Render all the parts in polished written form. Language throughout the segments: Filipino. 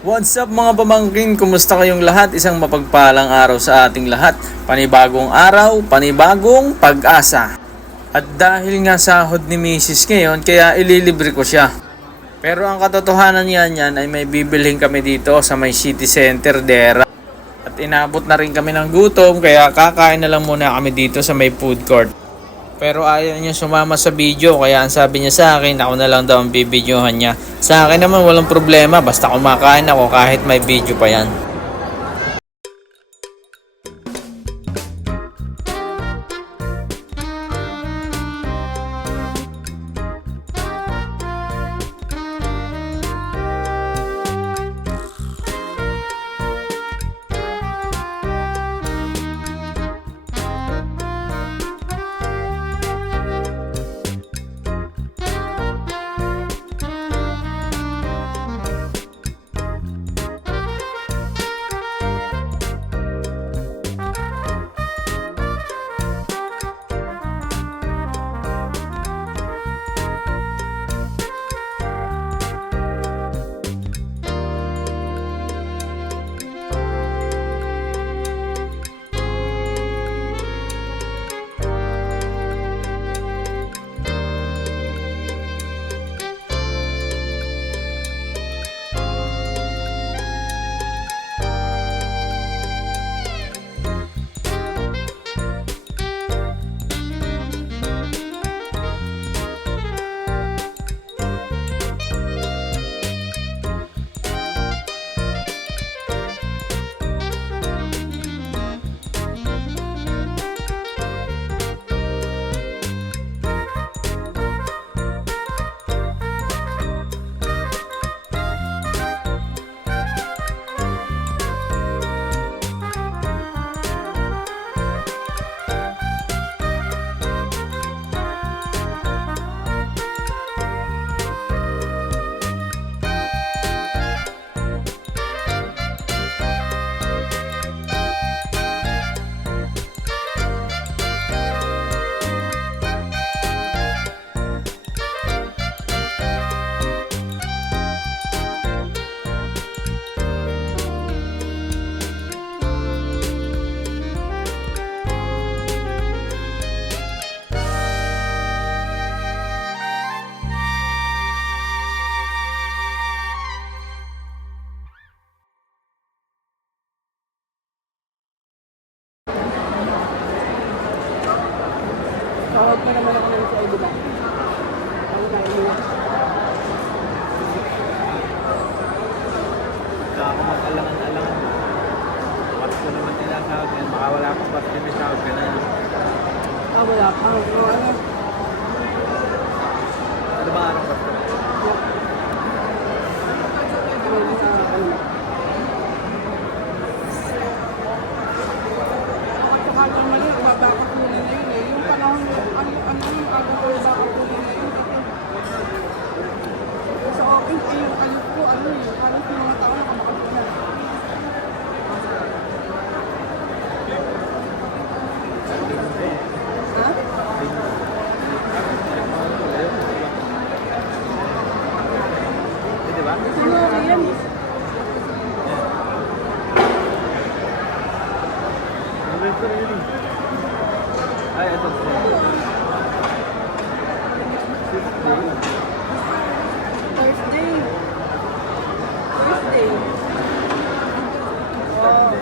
What's up mga pamangkin? Kumusta kayong lahat? Isang mapagpalang araw sa ating lahat. Panibagong araw, panibagong pag-asa. At dahil nga sahod ni Mrs. ngayon, kaya ililibre ko siya. Pero ang katotohanan yan ay may bibilhin kami dito sa may city center Dera. At inabot na rin kami ng gutom, kaya kakain na lang muna kami dito sa may food court. Pero ayaw niya sumama sa video, kaya ang sabi niya sa akin, ako na lang daw ang bibidyohan niya. Sa akin naman walang problema, basta kumakain ako kahit may video pa yan. Tawag pa naman ako ng sa'yo, diba? Ang tayo mo. Kaya ako mag-alangan-alangan. Pasko naman nila sahod yan. Makawala pa pasko may sahod ka na. Wala pa. Ano? Ano ba araw pasko? Kapag mali, babakakunin na yun eh. Yung panahon, ano yung babakakunin na yun. Sa akin, yung kalit ko, halos yung mga tao nakabakakunan. Ha? Di ba? Siguro yan. Ay, ito. Thursday. Oh.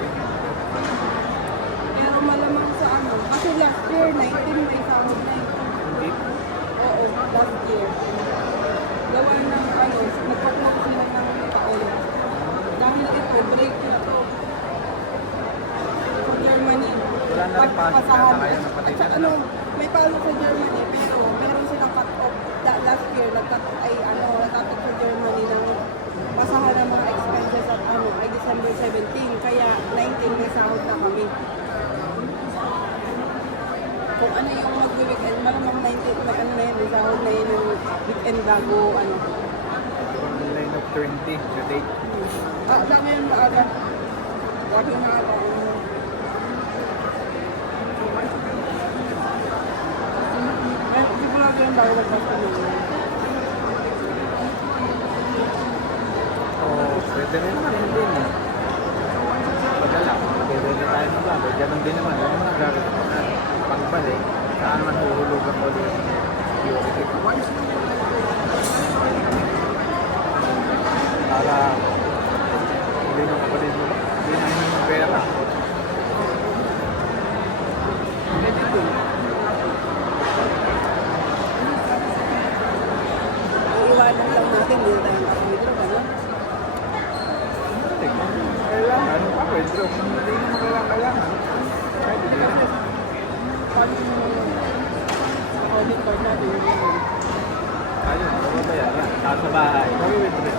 Pero malamang sa ano. Kasi last year, 19 may sahod na yun. Oo, last year. Gawa ng nagpaplot sila ng taon. Dahil ito, break na to. Sa Germany. Wala na rin pasok na kaya ng patay At na. may pasok sa Germany, pero meron silang cut-off. Last year, nagkat-off sa Germany ng pasahan ng mga expenses at ay December 17. Kaya 19 may sahod na kami. Kung ano yung mag-weekend, malamang 19 may na yun, may sahod na yun yung weekend bago Line of 20 sa date. ngayon maaga. Lagi maaga. yung bago nagpapalit. Oh, tinay naman, hindi na. Pagkala, bibili tayo ng baboy. Ganun din naman. Ano naman ang gagawin ko na pagbalik, saan naman huhulugan ko ulit yung security. Para hindi nung kapatid mo, hindi na yung mga pera. Pwede ko. Iwanan lang natin, hindi na tayo makapagdro, gano'n? Kailangan, withdraw. Hindi naman kailangan. Kahit hindi na. Paano yung audit card natin yung gano'n? Ayun, ano ba yan? Tapos sa bahay, mag-withdraw.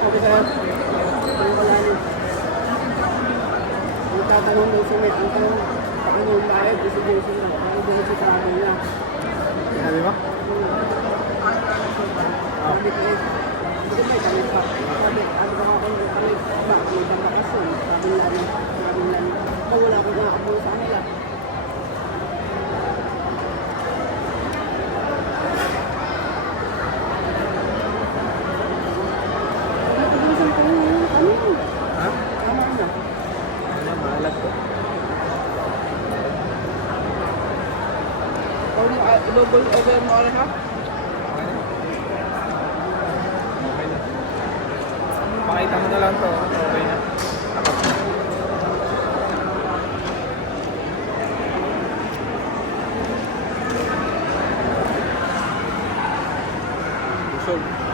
Okay kaya, ang kalalim. Ang tatanong ng sumit, ang tanong, paano yung bayad, distribution lang. Ano ba yung sitarabi niya? Sinabi mo? Sabi ko, hindi may kami pa. Sabi, ano ba ako ng kami? Ba, may bakasyon. Sabi nila, wala ko na ako sa kanila. Pag-iisang ko yun, ano? Ha? Tama na. Ano, mahalag ko. Kung i-double over mo rin ha? Okay na. Pakita mo na lang to. Okay na. Tapos na. Busog.